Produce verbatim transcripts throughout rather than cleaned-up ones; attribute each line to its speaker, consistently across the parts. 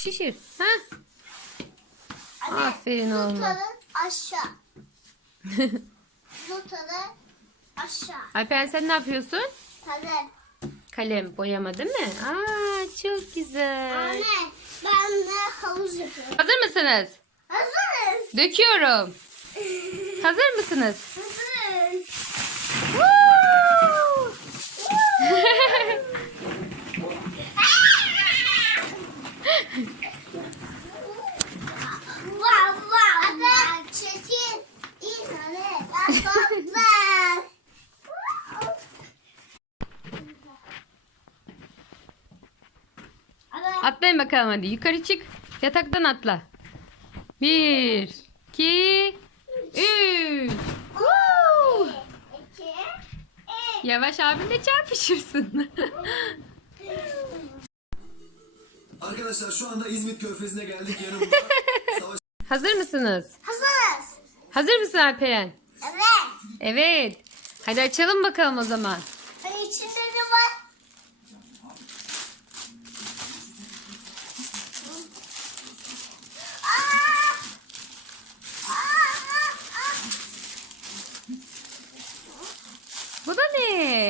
Speaker 1: Şişir. Ha? Aferin oğlum.
Speaker 2: Tutarı aşağı. Tutarı aşağı.
Speaker 1: Alperen sen ne yapıyorsun?
Speaker 2: Kalem.
Speaker 1: Kalem boyama değil mi? Aa çok güzel.
Speaker 2: Anne ben de havuz yapıyorum.
Speaker 1: Hazır mısınız?
Speaker 2: Hazırız.
Speaker 1: Döküyorum. Hazır mısınız?
Speaker 2: Hazırız. Wow wow. Anne çekin. İyi anne. Ben ben.
Speaker 1: Atlayın bakalım hadi. Yukarı çık. Yataktan atla. Bir, iki, üç. Woo!
Speaker 2: İki.
Speaker 1: Yavaş abinle çarpışırsın.
Speaker 3: Arkadaşlar şu anda İzmit Körfezi'ne geldik, yanımda savaş.
Speaker 1: Hazır mısınız?
Speaker 2: Hazırız.
Speaker 1: Hazır mısın Alperen?
Speaker 2: Evet.
Speaker 1: Evet. Hadi açalım bakalım o zaman.
Speaker 2: Hani içinde ne var? Aa! Aa, aa, aa.
Speaker 1: Bu da ne?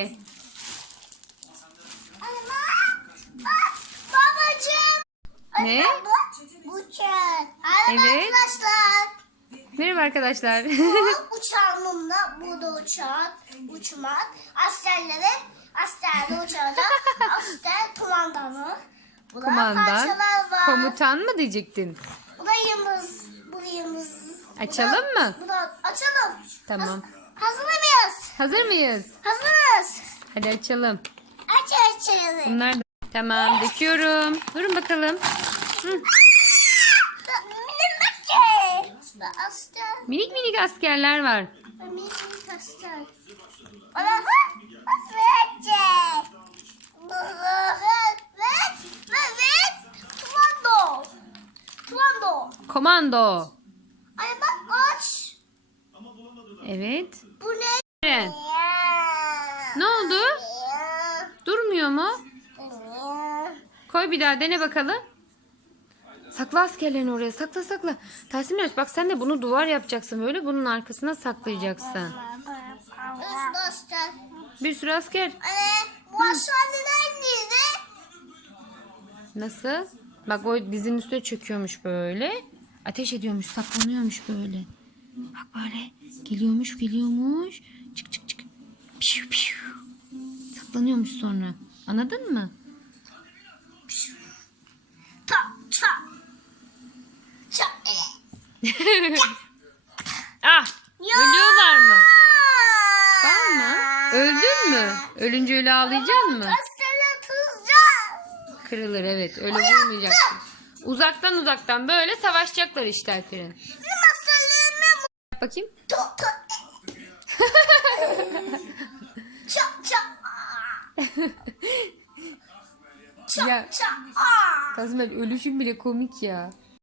Speaker 2: Anne bak. Bak. Babacığım.
Speaker 1: Ne?
Speaker 2: Anne, Bu, bu uçak. Anne
Speaker 1: Evet.
Speaker 2: arkadaşlar.
Speaker 1: Merhaba arkadaşlar.
Speaker 2: Bu uçağımla bu da uçak. Uçmak. Askerlerin askerle uçacak. Asker kumandanı. Burada
Speaker 1: Kumandan.
Speaker 2: parçalar var.
Speaker 1: Komutan mı diyecektin?
Speaker 2: Bu da yıldız. Bu da yıldız.
Speaker 1: Açalım mı?
Speaker 2: Bu da açalım.
Speaker 1: Tamam.
Speaker 2: Haz- hazır mıyız?
Speaker 1: Hazır mıyız?
Speaker 2: Hazırız.
Speaker 1: Hadi açalım.
Speaker 2: Aç açalım.
Speaker 1: Bunlar da... Tamam döküyorum. Durun bakalım. Hı.
Speaker 2: Minik makke. Asker.
Speaker 1: Minik minik askerler var.
Speaker 2: Minik asker. Bana nasıl verecek? Evet. Evet. Tumando. Tumando.
Speaker 1: Komando.
Speaker 2: Ay bak aç.
Speaker 1: Evet.
Speaker 2: Bu ne?
Speaker 1: Eren, ne oldu? Durmuyor mu? Koy bir daha dene bakalım. Sakla askerlerini oraya. Sakla sakla. Tahsin Öz, bak sen de bunu duvar yapacaksın. Böyle bunun arkasına saklayacaksın.
Speaker 2: Nasıl asker?
Speaker 1: Bir sürü asker.
Speaker 2: Anne bu aşağıdakiler nerede?
Speaker 1: Nasıl? Bak o dizinin üstüne çöküyormuş böyle. Ateş ediyormuş, saklanıyormuş böyle. Bak böyle. Geliyormuş, geliyormuş. Çık çık çık. Pişu pişu. Saklanıyormuş sonra. Anladın mı?
Speaker 2: Ta ta. Ça.
Speaker 1: Ah!
Speaker 2: Ya!
Speaker 1: Ölüyorlar mı? Var mı? Öldün mü? Ölünce öyle ağlayacaksın mı?
Speaker 2: Askere tuzcan.
Speaker 1: Kırılır evet. Öyle vurmayacaksın. Uzaktan uzaktan böyle savaşacaklar işte Alperen.
Speaker 2: Benim askerlerime
Speaker 1: Yap bakayım.
Speaker 2: tu tu. Ça ça. Ça
Speaker 1: Ya
Speaker 2: ça. Aa.
Speaker 1: Kazım ölüşün bile komik ya.